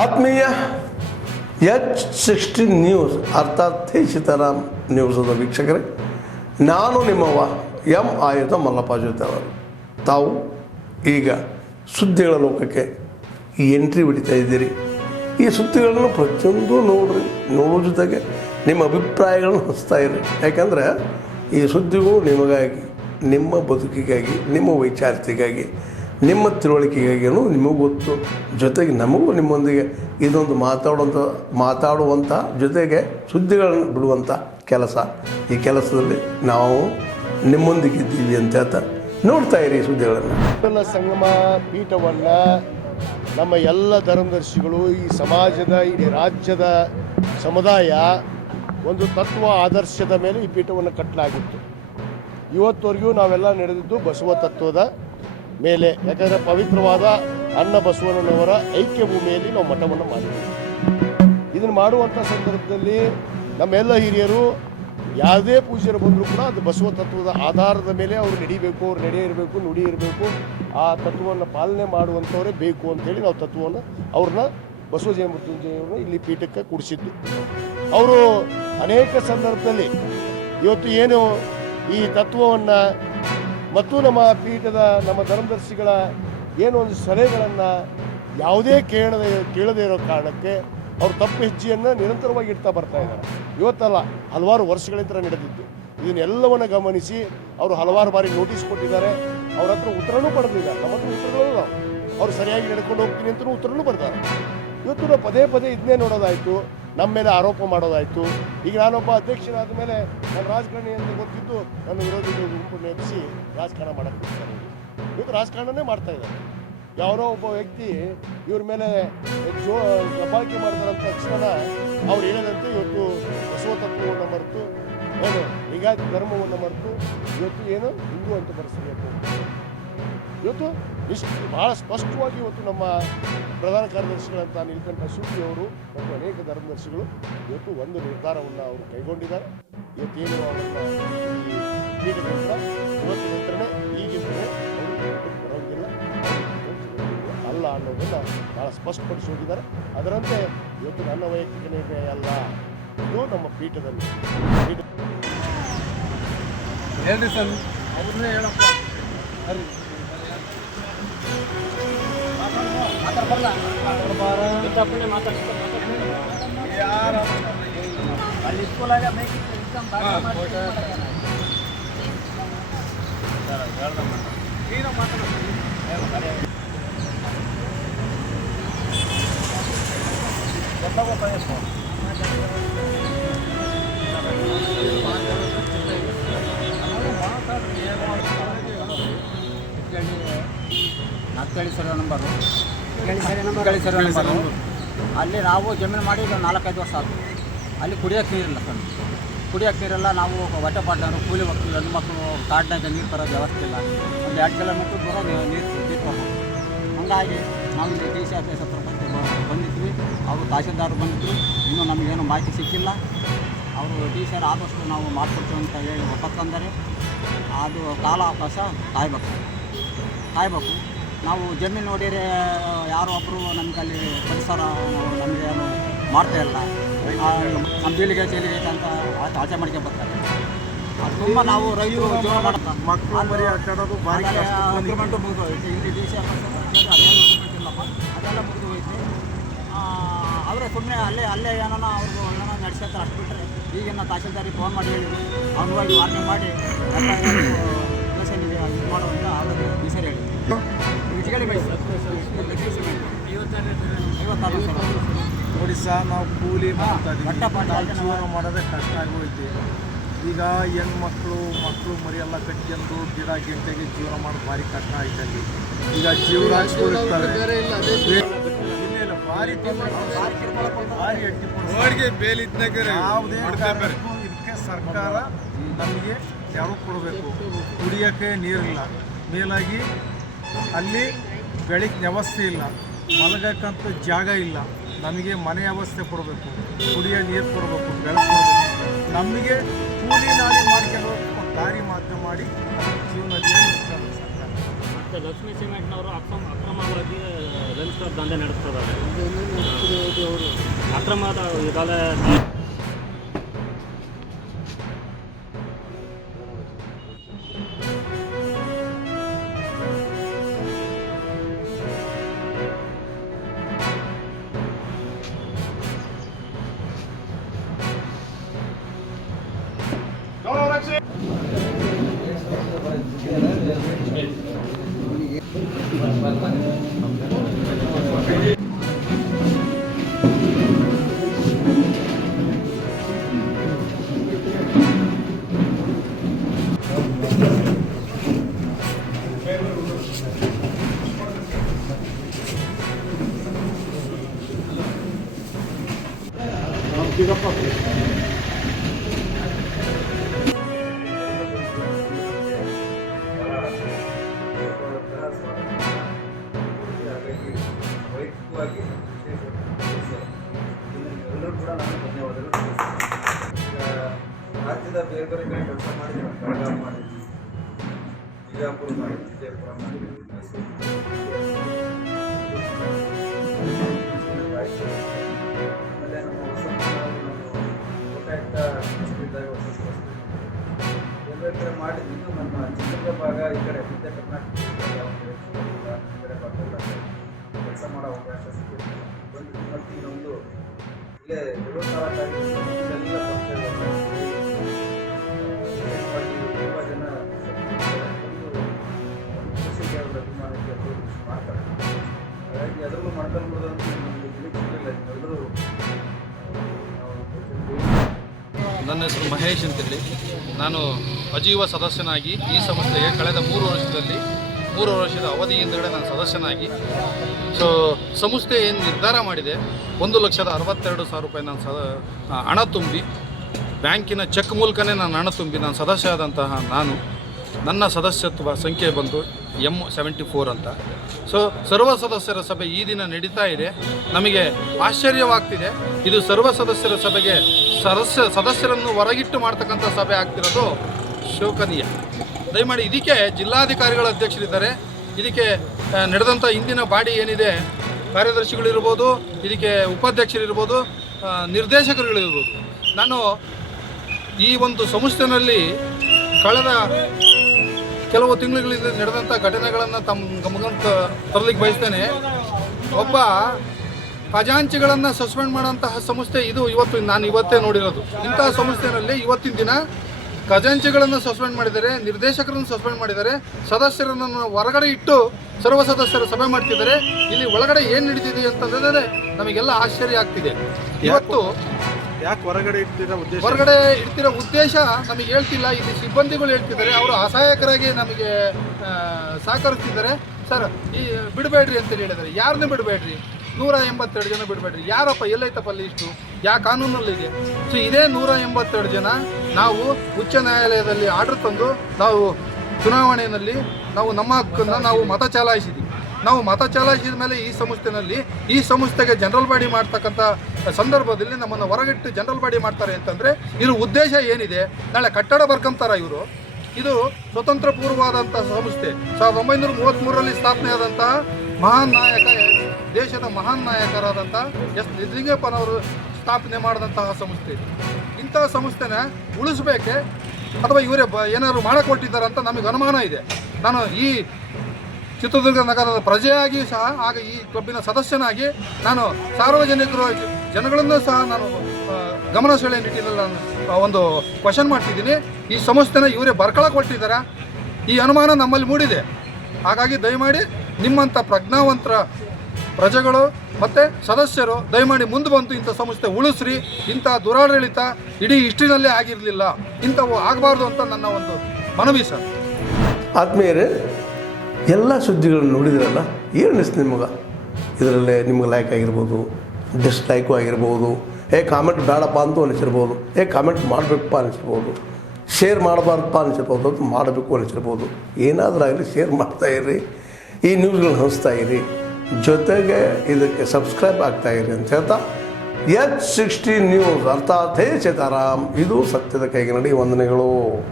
ಆತ್ಮೀಯ H16 news ಅರ್ಥಾತ್ ಸೀತಾರಾಮ್ ನ್ಯೂಸದ ವೀಕ್ಷಕರೇ, ನಾನು ನಿಮ್ಮವ ಎಂ ಆಯುಧ ಮಲ್ಲಪ್ಪ ಜೊತೆ ಅವರು. ತಾವು ಈಗ ಸುದ್ದಿಗಳ ಲೋಕಕ್ಕೆ ಎಂಟ್ರಿ ಹೊಡಿತಾ ಇದ್ದೀರಿ. ಈ ಸುದ್ದಿಗಳನ್ನು ಪ್ರತಿಯೊಂದು ನೋಡೋ ಜೊತೆಗೆ ನಿಮ್ಮ ಅಭಿಪ್ರಾಯಗಳನ್ನು ಹಚ್ತಾ ಇರಿ. ಯಾಕಂದರೆ ಈ ಸುದ್ದಿಗಳು ನಿಮಗಾಗಿ, ನಿಮ್ಮ ಬದುಕಿಗಾಗಿ, ನಿಮ್ಮ ವೈಚಾರಿಕೆಗಾಗಿ, ನಿಮ್ಮ ತಿಳುವಳಿಕೆಗಾಗಿಯೂ ನಿಮಗೂ ಗೊತ್ತು, ಜೊತೆಗೆ ನಮಗೂ ನಿಮ್ಮೊಂದಿಗೆ ಇದೊಂದು ಮಾತಾಡುವಂಥ ಜೊತೆಗೆ ಸುದ್ದಿಗಳನ್ನು ಬಿಡುವಂಥ ಕೆಲಸ. ಈ ಕೆಲಸದಲ್ಲಿ ನಾವು ನಿಮ್ಮೊಂದಿಗಿದ್ದೀವಿ ಅಂತ ಹೇಳ್ತಾ ನೋಡ್ತಾ ಇರಿ ಸುದ್ದಿಗಳನ್ನು. ಸಂಗಮ ಪೀಠವನ್ನು ನಮ್ಮ ಎಲ್ಲ ಧರ್ಮದರ್ಶಿಗಳು, ಈ ಸಮಾಜದ, ಇಡೀ ರಾಜ್ಯದ ಸಮುದಾಯ ಒಂದು ತತ್ವ ಆದರ್ಶದ ಮೇಲೆ ಈ ಪೀಠವನ್ನು ಕಟ್ಟಲಾಗಿತ್ತು. ಇವತ್ತವರೆಗೂ ನಾವೆಲ್ಲ ನಡೆದಿದ್ದು ಬಸವ ತತ್ವದ ಮೇಲೆ. ಯಾಕಂದರೆ ಪವಿತ್ರವಾದ ಅಣ್ಣ ಬಸವಣ್ಣನವರ ಐಕ್ಯ ಭೂಮಿಯಲ್ಲಿ ನಾವು ಮಠವನ್ನು ಮಾಡಿದ್ದೀವಿ. ಇದನ್ನು ಮಾಡುವಂಥ ಸಂದರ್ಭದಲ್ಲಿ ನಮ್ಮೆಲ್ಲ ಹಿರಿಯರು ಯಾವುದೇ ಪೂಜ್ಯರು ಬಂದರೂ ಕೂಡ ಅದು ಬಸವ ತತ್ವದ ಆಧಾರದ ಮೇಲೆ ಅವರು ನಡಿಬೇಕು, ಅವ್ರು ನಡೆ ಇರಬೇಕು, ನುಡಿ ಇರಬೇಕು, ಆ ತತ್ವವನ್ನು ಪಾಲನೆ ಮಾಡುವಂಥವರೇ ಬೇಕು ಅಂಥೇಳಿ ನಾವು ತತ್ವವನ್ನು ಅವ್ರನ್ನ ಬಸವ ಜಯಮೃತ್ಯುಂಜಯವ್ರನ್ನ ಇಲ್ಲಿ ಪೀಠಕ್ಕೆ ಕೂಡಿಸಿದ್ದು. ಅವರು ಅನೇಕ ಸಂದರ್ಭದಲ್ಲಿ ಇವತ್ತು ಏನು ಈ ತತ್ವವನ್ನು ಮತ್ತು ನಮ್ಮ ಪೀಠದ, ನಮ್ಮ ಧರ್ಮದರ್ಶಿಗಳ ಏನೋ ಒಂದು ಸಲಹೆಗಳನ್ನು ಯಾವುದೇ ಕೇಳದೇ ಇರೋ ಕಾರಣಕ್ಕೆ ಅವರು ತಪ್ಪು ಹೆಜ್ಜೆಯನ್ನು ನಿರಂತರವಾಗಿ ಇಡ್ತಾ ಬರ್ತಾ ಇದ್ದಾರೆ. ಇವತ್ತಲ್ಲ, ಹಲವಾರು ವರ್ಷಗಳಿಂದ ನಡೆದಿದ್ದು. ಇದನ್ನೆಲ್ಲವನ್ನು ಗಮನಿಸಿ ಅವರು ಹಲವಾರು ಬಾರಿ ನೋಟಿಸ್ ಕೊಟ್ಟಿದ್ದಾರೆ. ಅವ್ರ ಹತ್ರ ಉತ್ತರನೂ ಪಡೆದಿದ್ದಾರೆ. ನಮ್ಮ ಹತ್ರ ಉತ್ತರಗಳು ಅವ್ರು ಸರಿಯಾಗಿ ನಡ್ಕೊಂಡು ಹೋಗ್ತೀನಿ ಅಂತಲೂ ಉತ್ತರನೂ ಬರ್ತಾರೆ. ಇವತ್ತು ನಾವು ಪದೇ ಪದೇ ಇದನ್ನೇ ನೋಡೋದಾಯಿತು, ನಮ್ಮ ಮೇಲೆ ಆರೋಪ ಮಾಡೋದಾಯಿತು. ಈಗ ನಾನೊಬ್ಬ ಅಧ್ಯಕ್ಷನಾದ ಮೇಲೆ ನಾನು ರಾಜಕಾರಣಿ ಅಂತ ಗೊತ್ತಿದ್ದು ನನ್ನ ವಿರೋಧಿಗಳು ಗುಂಪನ್ನು ಎಬ್ಬಿಸಿ ರಾಜಕಾರಣ ಮಾಡೋಕ್ಕೆ ಹೋಗ್ತಾರೆ. ಇವತ್ತು ರಾಜಕಾರಣನೇ ಮಾಡ್ತಾ ಇದ್ದಾರೆ. ಯಾರೋ ಒಬ್ಬ ವ್ಯಕ್ತಿ ಇವ್ರ ಮೇಲೆ ದಬ್ಬಾಳಿಕೆ ಮಾಡ್ತಾರಂತ ತಕ್ಷಣ ಅವ್ರು ಹೇಳದಂತೆ ಇವತ್ತು ಬಸವ ತತ್ವವನ್ನು ಮರೆತು, ಏನು ಲಿಂಗಾಯತ ಧರ್ಮವನ್ನು ಮರೆತು ಇವತ್ತು ಏನು ಹಿಂದೂ ಅಂತ ಬರೆಸಬೇಕು. ಇವತ್ತು ಭಾಳ ಸ್ಪಷ್ಟವಾಗಿ ಇವತ್ತು ನಮ್ಮ ಪ್ರಧಾನ ಕಾರ್ಯದರ್ಶಿಗಳಂತ ನೀಲಕಂಠ ಸೂಟಿಯವರು ಮತ್ತು ಅನೇಕ ಧರ್ಮದರ್ಶಿಗಳು ಇವತ್ತು ಒಂದು ನಿರ್ಧಾರವನ್ನು ಅವರು ಕೈಗೊಂಡಿದ್ದಾರೆ. ಇವತ್ತೇನು ಅವರನ್ನು ಈ ಪೀಠದಿಂದ ಇವತ್ತು ನಂತರನೇ ಈಗಿಂದಲೇ ಅವರು ಬರೋಂಗಿಲ್ಲ ಅಲ್ಲ ಅನ್ನೋದನ್ನು ಭಾಳ ಸ್ಪಷ್ಟಪಡಿಸಿ ಹೋಗಿದ್ದಾರೆ. ಅದರಂತೆ ಇವತ್ತು ನನ್ನ ವೈಯಕ್ತಿಕ ನಿರ್ಣಯ ಅಲ್ಲ, ಇದು ನಮ್ಮ ಪೀಠದಲ್ಲಿ ಹೇಳ್ರಿ ಸರ್, ಅವ್ರನ್ನೇ ಹೇಳಪ್ಪ. ಅಲ್ಲಿ ಸ್ಕೂಲಾಗ ನಂಬರು ಅಲ್ಲಿ ನಾವು ಜಮೀನು ಮಾಡಿ 4-5 ವರ್ಷ ಆಯಿತು. ಅಲ್ಲಿ ಕುಡಿಯೋಕ್ಕೆ ನೀರಿಲ್ಲ ಸರ್, ಕುಡಿಯೋಕ್ಕೆ ನೀರಿಲ್ಲ. ನಾವು ಹೊಟ್ಟೆಪಾಟ್ಲರು ಕೂಲಿ ಹೋಗ್ತೀವಿ, ಹೆಣ್ಮಕ್ಳು ಕಾಡಿನಾಗ ನೀರು ತರೋದು ವ್ಯವಸ್ಥೆ ಇಲ್ಲ. ಒಂದು 2 ಕಿಲೋಮೀಟ್ರ್ ದೂರ ನೀರು ತಿರ್ಕೋಬೇಕು. ಹಾಗಾಗಿ ನಾವು ಡಿ ಸಿ ಆಫೀಸ್ ಹತ್ರ ಬಂದಿದ್ವಿ. ಅವರು ತಹಸೀಲ್ದಾರ್ ಬಂದಿದ್ದರು. ಇನ್ನೂ ನಮಗೇನು ಮಾಹಿತಿ ಸಿಕ್ಕಿಲ್ಲ. ಅವರು ಡಿ ಸಿ ಆದಷ್ಟು ನಾವು ಮಾಡಿಕೊಡ್ತೀವಿ ಅಂತ ಹೇಳಿ ಒಪ್ಪತ್ತಂದರೆ ಅದು ಕಾಲಾವಕಾಶ ಕಾಯ್ಬೇಕು. ನಾವು ಜಮೀನು ನೋಡಿದರೆ ಯಾರೋ ಒಬ್ಬರು ನಮ್ಗೆ ಅಲ್ಲಿ ಪರಿಸರ ನಮಗೆ ಏನು ಮಾಡ್ತಾಯಿಲ್ಲ. ನಮ್ಮ ಜೀಲಿಗೆ ಅಂತ ಆಚೆ ಮಾಡ್ಕೊಂಡು ಬರ್ತಾರೆ. ಅದು ತುಂಬ ನಾವು ರೈತರು ಜೀವನ ಮಾಡ್ತಾ ಅಗ್ರಿಮೆಂಟು ಮುಗಿದು ಹೋಯ್ತು. ಇಲ್ಲಿ ಡಿ ಸಿ ಅದೇನು ಇಲ್ಲಪ್ಪ, ಅದೆಲ್ಲ ಮುಗಿದು ಹೋಯ್ತು. ಅವರೇ ಸುಮ್ಮನೆ ಅಲ್ಲೇ ಏನೋ ಅವ್ರಿಗೂ ಏನೋ ನಡೆಸ್ಕೊತಾರೆ. ಅಷ್ಟು ಬಿಟ್ಟರೆ ಈಗಿನ ತಹಸೀಲ್ದಾರಿಗೆ ಫೋನ್ ಮಾಡಿ ಹೇಳಿ ಅವ್ರಿಗೆ ವಾರ್ನಿಂಗ್ ಮಾಡಿ ದೇಶನಿಗೆ ಇದು ಮಾಡುವಂಥ ಅವರು ಹೆಸರು ಹೇಳಿ ನೋಡಿ ಸರ್, ನಾವು ಕೂಲಿ ಜೀವನ ಮಾಡೋದೇ ಕಷ್ಟ ಆಗೋಯ್ತು. ಈಗ ಹೆಣ್ಮಕ್ಳು ಮಕ್ಕಳು ಮರಿಯೆಲ್ಲ ಕಟ್ಕೊಂಡು ಗಿಡ ಗೆಂಟೆಗೆ ಜೀವನ ಮಾಡೋದು ಭಾರಿ ಕಷ್ಟ ಆಯ್ತಲ್ಲಿ. ಈಗ ಜೀವರಾಶಿಗಳಿರ್ತಾರೆ, ಭಾರಿ ಯಾವುದೇ ಇದಕ್ಕೆ ಸರ್ಕಾರ ನಮಗೆ ಯಾರು ಕೊಡಬೇಕು. ಕುಡಿಯೋಕ್ಕೆ ನೀರಿಲ್ಲ, ಮೇಲಾಗಿ ಅಲ್ಲಿ ಬೆಳಗ್ಗೆ ವ್ಯವಸ್ಥೆ ಇಲ್ಲ, ಮಲಗಕ್ಕಂತೂ ಜಾಗ ಇಲ್ಲ. ನಮಗೆ ಮನೆ ವ್ಯವಸ್ಥೆ ಕೊಡಬೇಕು, ಕುಡಿಯೋ ನೀರು ಕೊಡಬೇಕು, ಬೆಳಕು ಕೊಡಬೇಕು. ನಮಗೆ ಕೂಲಿ ನಾಲಿ ಮಾಡ್ಕೊಂಡು ದಾರಿ ಮಾತ್ರ ಮಾಡಿ ಜೀವನ ಸರ್ಕಾರ ಮತ್ತು ಲಕ್ಷ್ಮೀ ಸಿಮೆಂಟ್ನವರು ಅಕ್ರಮವಾಗಿ ರೆಲ್ ಸ್ಟಾರ್ ದಂಧೆ ನಡೆಸ್ತಿದ್ದಾರೆ. ಅಕ್ರಮದ ಈಗಾಗಲೇ ವೈಯಕ್ತಿಕವಾಗಿ ಎಲ್ಲರೂ ಕೂಡ ನಾನು ಧನ್ಯವಾದಗಳು ತಿಳಿಸ್ತೀನಿ. ರಾಜ್ಯದ ಬೇರೆ ಬೇರೆ ಕಡೆ ಕೆಲಸ ಮಾಡಿದ್ದೀವಿ. ಬೆಳಗಾವಿ ಮಾಡಿದ್ವಿ, ಬಿಜಾಪುರ ಮಾಡಿದ್ವಿ, ವಿಜಯಪುರ ಮಾಡಿದ್ವಿ, ಮೈಸೂರು, ಆಮೇಲೆ ನಮ್ಮ ಹೊಸ ಲೋಕಾಯುಕ್ತ ಇದ್ದಾಗ ಹೊಸ ಬೇರೆ ಕಡೆ ಮಾಡಿದ್ವಿ. ನಮ್ಮ ಚಿತ್ರದುರ್ಗ ಭಾಗ ಈ ಕಡೆ ಮಧ್ಯ ಕರ್ನಾಟಕ ಈ ಕಡೆ ಭಾಗದಲ್ಲಿ ಕೆಲಸ ಮಾಡೋ ಅವಕಾಶ ಸಿಗುತ್ತೆ. ಬಂದು ಮತ್ತು ಇನ್ನೊಂದು ಇಲ್ಲೇ ದೇವಸ್ಥಾನಕ್ಕಾಗಿ ಎಲ್ಲ ತುಂಬ ಜನ ಕೃಷಿಗೆ ಅವರ ಅಭಿಮಾನಕ್ಕೆ ಮಾಡ್ತಾರೆ. ಹಾಗಾಗಿ ಅದರಲ್ಲೂ ಮಾಡ್ಕೊಳ್ಬೋದು ಅಂತ ನಮಗೆ ತಿಳಿಸಿರಲಿಲ್ಲ. ಎಲ್ಲರೂ ನನ್ನ ಹೆಸರು ಮಹೇಶ್ ಅಂತೇಳಿ. ನಾನು ಅಜೀವ ಸದಸ್ಯನಾಗಿ ಈ ಸಂಸ್ಥೆಗೆ ಕಳೆದ 3 ವರ್ಷದ ಅವಧಿ ಹಿಂದಗಡೆ ನಾನು ಸದಸ್ಯನಾಗಿ ಸಂಸ್ಥೆ ಏನು ನಿರ್ಧಾರ ಮಾಡಿದೆ 1,62,000 ರೂಪಾಯಿ ನಾನು ಹಣ ತುಂಬಿ ಬ್ಯಾಂಕಿನ ಚೆಕ್ ಮೂಲಕನೇ ನಾನು ಹಣ ತುಂಬಿ ನಾನು ಸದಸ್ಯ ಆದಂತಹ ನನ್ನ ಸದಸ್ಯತ್ವ ಸಂಖ್ಯೆ ಬಂದು M74 ಅಂತ. ಸರ್ವ ಸದಸ್ಯರ ಸಭೆ ಈ ದಿನ ನಡೀತಾ ಇದೆ. ನಮಗೆ ಆಶ್ಚರ್ಯವಾಗ್ತಿದೆ. ಇದು ಸರ್ವ ಸದಸ್ಯರ ಸಭೆಗೆ ಸದಸ್ಯರನ್ನು ಹೊರಗಿಟ್ಟು ಮಾಡ್ತಕ್ಕಂಥ ಸಭೆ ಆಗ್ತಿರೋದು ಶೋಕನೀಯ. ದಯಮಾಡಿ ಇದಕ್ಕೆ ಜಿಲ್ಲಾಧಿಕಾರಿಗಳ ಅಧ್ಯಕ್ಷರಿದ್ದಾರೆ. ಇದಕ್ಕೆ ನಡೆದಂಥ ಇಂದಿನ ಬಾಡಿ ಏನಿದೆ, ಕಾರ್ಯದರ್ಶಿಗಳಿರ್ಬೋದು, ಇದಕ್ಕೆ ಉಪಾಧ್ಯಕ್ಷರಿರ್ಬೋದು, ನಿರ್ದೇಶಕರುಗಳಿರ್ಬೋದು. ನಾನು ಈ ಒಂದು ಸಂಸ್ಥೆಯಲ್ಲಿ ಕಳೆದ ಕೆಲವು ತಿಂಗಳುಗಳಿಂದ ನಡೆದಂಥ ಘಟನೆಗಳನ್ನು ತಮ್ಮ ಗಮನಕ್ಕೆ ತರಲಿಕ್ಕೆ ಬಯಸ್ತೇನೆ. ಒಬ್ಬ ಖಜಾಂಚಿಗಳನ್ನು ಸಸ್ಪೆಂಡ್ ಮಾಡೋಂತಹ ಸಂಸ್ಥೆ ಇದು. ನಾನು ಇವತ್ತೇ ನೋಡಿರೋದು. ಇಂತಹ ಸಂಸ್ಥೆಯಲ್ಲಿ ಇವತ್ತಿನ ದಿನ ಖಜಾಂಚಿಗಳನ್ನು ಸಸ್ಪೆಂಡ್ ಮಾಡಿದ್ದಾರೆ, ನಿರ್ದೇಶಕರನ್ನು ಸಸ್ಪೆಂಡ್ ಮಾಡಿದ್ದಾರೆ, ಸದಸ್ಯರನ್ನು ಹೊರಗಡೆ ಇಟ್ಟು ಸರ್ವ ಸದಸ್ಯರ ಸಭೆ ಮಾಡ್ತಿದ್ದಾರೆ. ಇಲ್ಲಿ ಒಳಗಡೆ ಏನು ನಡೀತಿದೆ ಅಂತಂದರೆ ನಮಗೆಲ್ಲ ಆಶ್ಚರ್ಯ ಆಗ್ತಿದೆ. ಇವತ್ತು ಯಾಕೆ ಹೊರಗಡೆ ಇಡ್ತಿರೋ ಉದ್ದೇಶ ನಮಗೆ ಹೇಳ್ತಿಲ್ಲ. ಇಲ್ಲಿ ಸಿಬ್ಬಂದಿಗಳು ಹೇಳ್ತಿದ್ದಾರೆ, ಅವರು ಅಸಹಾಯಕರಾಗಿ ನಮಗೆ ಸಹಕರಿಸ್ತಿದ್ದಾರೆ. ಸರ್ ಈ ಬಿಡಬೇಡ್ರಿ ಅಂತೇಳಿ ಹೇಳಿದ್ದಾರೆ. ಯಾರನ್ನೇ ಬಿಡಬೇಡ್ರಿ, 182 ಜನ ಬಿಡಬೇಡ್ರಿ. ಯಾರಪ್ಪ, ಎಲ್ಲೈತಪ್ಪ ಅಲ್ಲಿ ಇಷ್ಟು? ಯಾವ ಕಾನೂನಲ್ಲಿದೆ? ಇದೇ 182 ಜನ ನಾವು ಉಚ್ಚ ನ್ಯಾಯಾಲಯದಲ್ಲಿ ಆರ್ಡರ್ ತಂದು ನಾವು ಚುನಾವಣೆಯಲ್ಲಿ ನಮ್ಮ ಹಕ್ಕನ್ನು ನಾವು ಮತ ಚಲಾಯಿಸಿದ್ವಿ. ನಾವು ಮತ ಚಲಾಯಿಸಿದ ಮೇಲೆ ಈ ಸಂಸ್ಥೆಗೆ ಜನರಲ್ ಬಾಡಿ ಮಾಡ್ತಕ್ಕಂಥ ಸಂದರ್ಭದಲ್ಲಿ ನಮ್ಮನ್ನು ಹೊರಗಿಟ್ಟು ಜನರಲ್ ಬಾಡಿ ಮಾಡ್ತಾರೆ ಅಂತಂದರೆ ಇದ್ರ ಉದ್ದೇಶ ಏನಿದೆ? ನಾಳೆ ಕಟ್ಟಡ ಬರ್ಕೊಂತಾರ ಇವರು? ಇದು ಸ್ವತಂತ್ರ ಪೂರ್ವವಾದಂಥ ಸಂಸ್ಥೆ. 1933ರಲ್ಲಿ ಸ್ಥಾಪನೆಯಾದಂತಹ ಮಹಾನ್ ನಾಯಕ, ದೇಶದ ಮಹಾನ್ ನಾಯಕರಾದಂಥ ಎಸ್ ನಿಜಲಿಂಗಪ್ಪನವರು ಸ್ಥಾಪನೆ ಮಾಡಿದಂತಹ ಸಂಸ್ಥೆ. ಇಂತಹ ಸಂಸ್ಥೆನ ಉಳಿಸ್ಬೇಕೆ ಅಥವಾ ಇವರೇ ಏನಾದ್ರು ಮಾಡಿಕೊಟ್ಟಿದ್ದಾರೆ ಅಂತ ನಮಗೆ ಅನುಮಾನ ಇದೆ. ನಾನು ಈ ಚಿತ್ರದುರ್ಗ ನಗರದ ಪ್ರಜೆಯಾಗಿ ಸಹ, ಆಗ ಈ ಕ್ಲಬ್ಬಿನ ಸದಸ್ಯನಾಗಿ ನಾನು ಸಾರ್ವಜನಿಕರು ಜನಗಳನ್ನು ಸಹ ನಾನು ಗಮನ ಸೆಳೆಯುವ ನಿಟ್ಟಿನಲ್ಲಿ ನಾನು ಒಂದು ಕ್ವಶನ್ ಮಾಡ್ತಿದ್ದೀನಿ. ಈ ಸಂಸ್ಥೆನ ಇವರೇ ಬರ್ಕೊಳಕ್ಕೆ ಈ ಅನುಮಾನ ನಮ್ಮಲ್ಲಿ ಮೂಡಿದೆ. ಹಾಗಾಗಿ ದಯಮಾಡಿ ನಿಮ್ಮಂಥ ಪ್ರಜ್ಞಾವಂತರ ಪ್ರಜೆಗಳು ಮತ್ತು ಸದಸ್ಯರು ದಯಮಾಡಿ ಮುಂದೆ ಬಂದು ಇಂಥ ಸಂಸ್ಥೆ ಉಳಿಸ್ರಿ. ಇಂಥ ದುರಾಡಳಿತ ಇಡೀ ಹಿಸ್ಟ್ರಿನಲ್ಲೇ ಆಗಿರಲಿಲ್ಲ, ಇಂಥವು ಆಗಬಾರ್ದು ಅಂತ ನನ್ನ ಒಂದು ಮನವಿ ಸರ್. ಆತ್ಮೀಯರೇ, ಎಲ್ಲ ಸುದ್ದಿಗಳನ್ನು ನೋಡಿದ್ರಲ್ಲ, ಏನು ಅನಿಸ್ತು ನಿಮಗೆ? ಇದರಲ್ಲೇ ನಿಮ್ಗೆ ಲೈಕ್ ಆಗಿರ್ಬೋದು, ಡಿಸ್ಲೈಕು ಆಗಿರ್ಬೋದು, ಕಾಮೆಂಟ್ ಬೇಡಪ್ಪ ಅಂತೂ ಅನಿಸಿರ್ಬೋದು, ಕಾಮೆಂಟ್ ಮಾಡಬೇಕಪ್ಪ ಅನಿಸಿರ್ಬೋದು, ಶೇರ್ ಮಾಡಬಾರ್ದಪ್ಪ ಅನಿಸಿರ್ಬೋದು, ಅದು ಮಾಡಬೇಕು ಅನಿಸಿರ್ಬೋದು. ಏನಾದರೂ ಆಗಲಿ ಶೇರ್ ಮಾಡ್ತಾಯಿರಿ, ಈ ನ್ಯೂಸ್ಗಳನ್ನ ಹಂಚ್ತಾಯಿರಿ, ಜೊತೆಗೆ ಇದಕ್ಕೆ ಸಬ್ಸ್ಕ್ರೈಬ್ ಆಗ್ತಾಯಿರಿ ಅಂತ ಹೇಳ್ತಾ H16 ನ್ಯೂಸ್ ಅರ್ಥಾತ್ ಹೇ ಸೀತಾರಾಮ್, ಇದು ಸತ್ಯದ ಕೈಗೆ ನಡಿ. ವಂದನೆಗಳು.